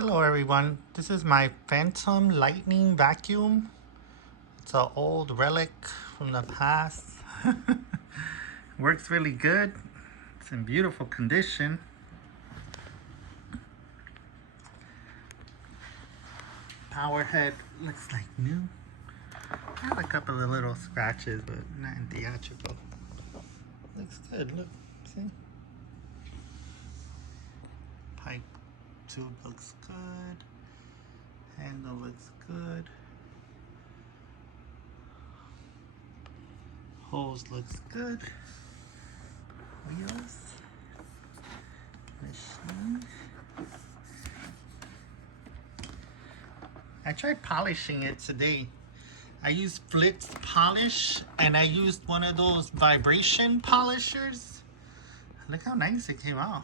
Hello everyone, this is my Fantom Lightning vacuum. It's an old relic from the past. Works really good. It's in beautiful condition. Power head looks like new. Have a couple of little scratches, but nothing theatrical. Looks good, look, see? Pipe tube looks good. Handle looks good. Hose looks good. Wheels. Machine. I tried polishing it today. I used Flitz polish and I used one of those vibration polishers. Look how nice it came out.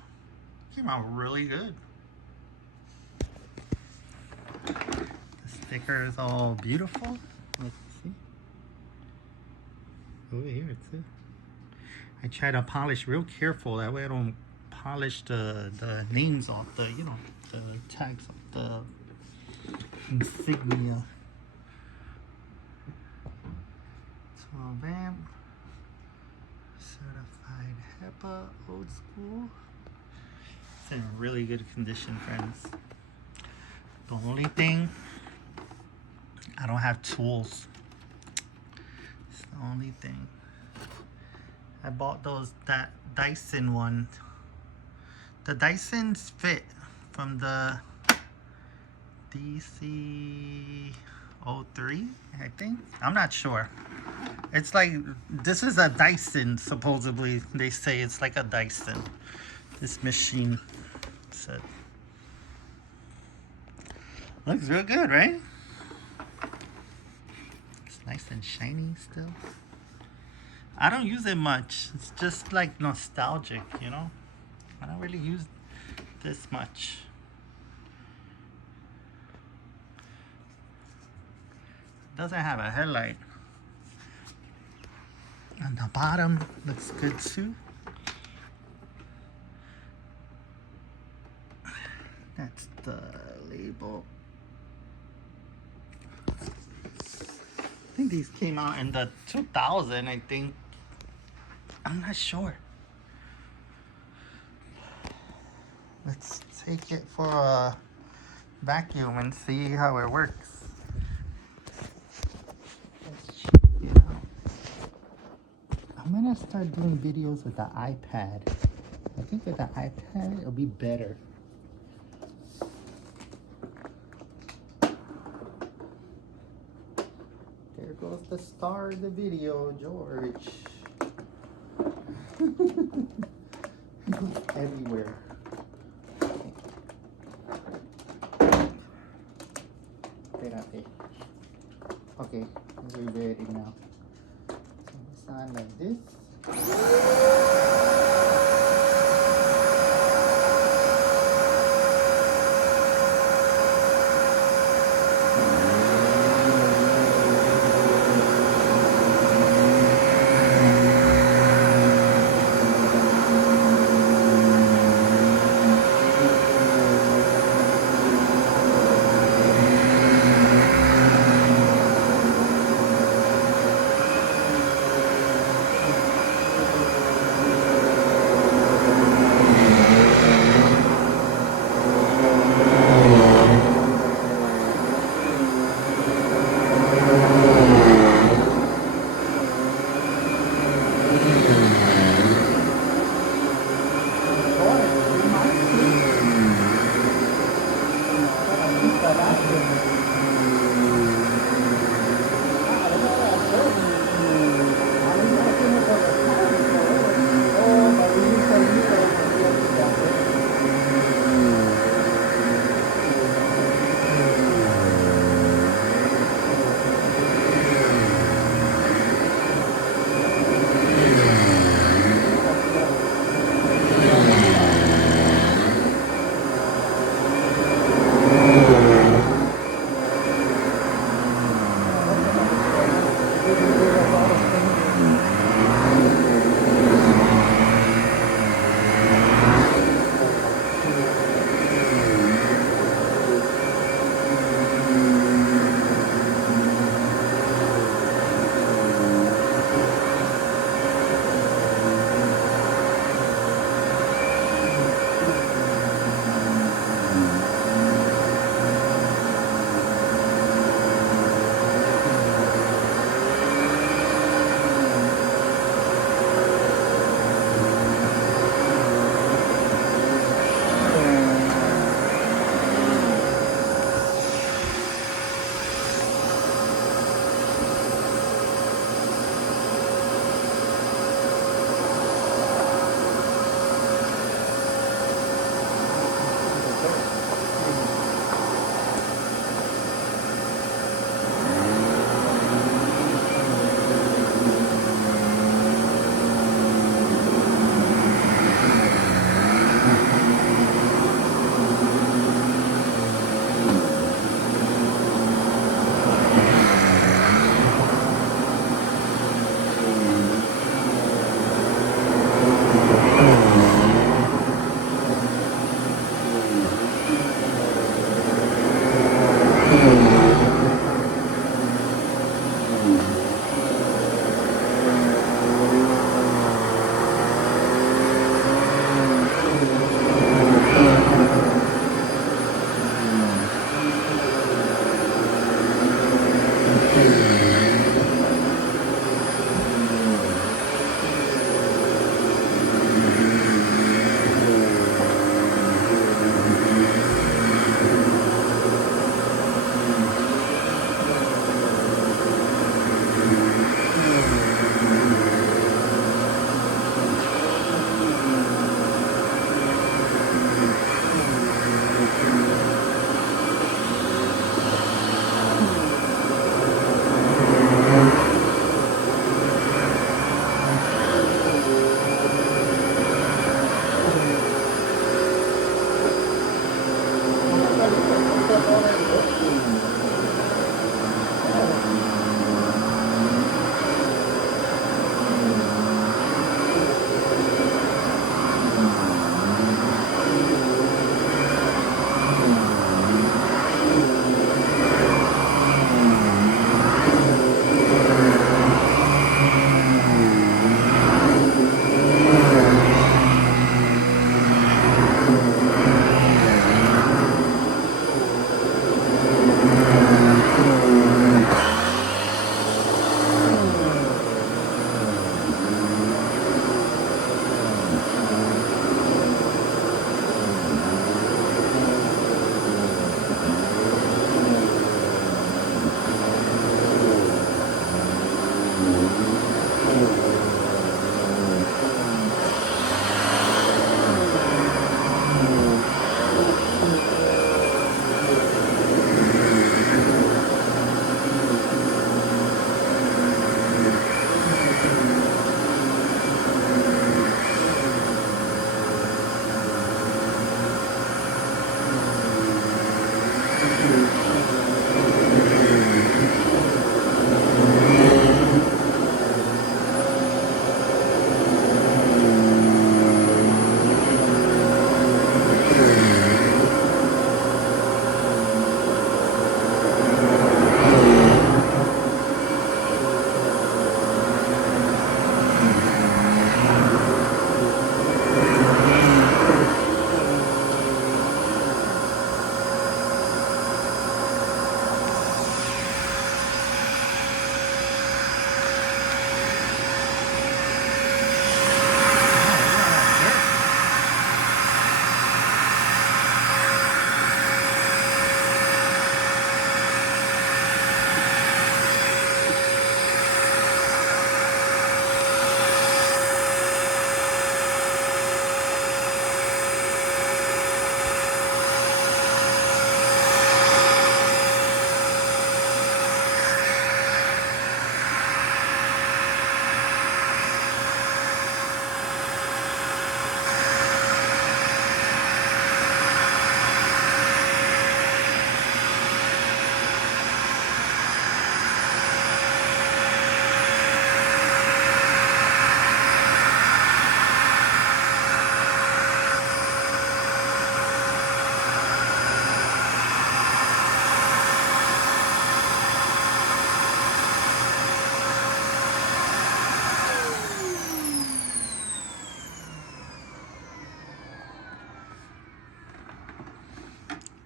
It came out really good. The sticker is all beautiful. Let's see. Over here too. I try to polish real careful. That way I don't polish the names off the, the tags of the insignia. 12 amp. Certified HEPA, old school. It's in really good condition, friends. The only thing, I don't have tools. It's the only thing. I bought that Dyson one. The Dyson's fit from the DC03, I think. I'm not sure. It's like, this is a Dyson, supposedly. They say it's like a Dyson. This machine set. Looks real good, right? It's nice and shiny still. I don't use it much. It's just like nostalgic, I don't really use this much. It doesn't have a headlight. On the bottom looks good too. That's the label. I think these came out in the 2000, I think. I'm not sure. Let's take it for a vacuum and see how it works. Let's check it out. I'm gonna start doing videos with the iPad. I think with the iPad it'll be better. There goes the star of the video, George. He goes everywhere. Espérate. Okay, we're ready now. So it's on like this.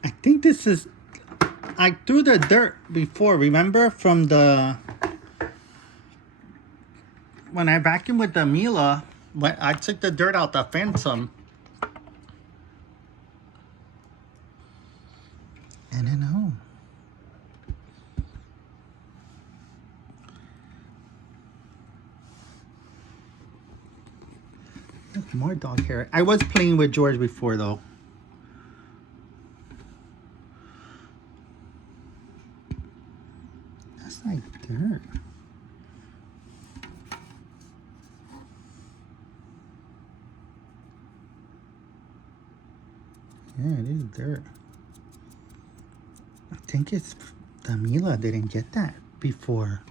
I think this is, I threw the dirt before, remember from the, when I vacuumed with the Mila, when I took the dirt out the Fantom. I don't know. More dog hair. I was playing with George before though. That's like dirt. Yeah, it is dirt. I think it's the Mila didn't get that before.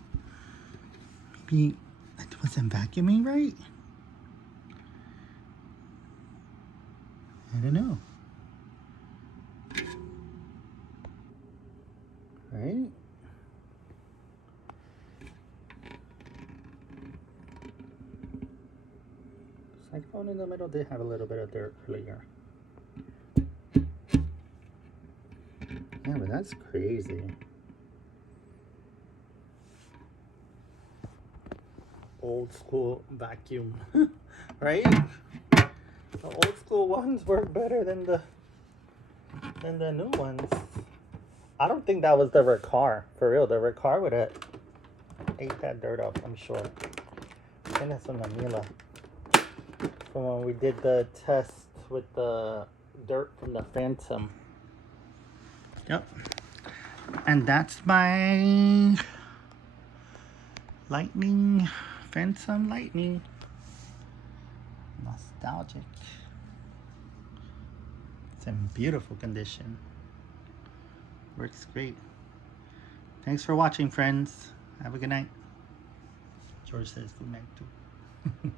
Maybe it wasn't vacuuming right? I don't know. Right? Cyclone in the middle did have a little bit of dirt earlier. Yeah, but that's crazy. Old school vacuum, right? The old school ones work better than the new ones. I don't think that was the Ricard, for real. The Ricard would have ate that dirt up, I'm sure. I think that's from the Mila. From when we did the test with the dirt from the Fantom. Yep. And that's my Lightning, Fantom Lightning. Nostalgic. It's in beautiful condition. Works great. Thanks for watching, friends. Have a good night. George says good night too.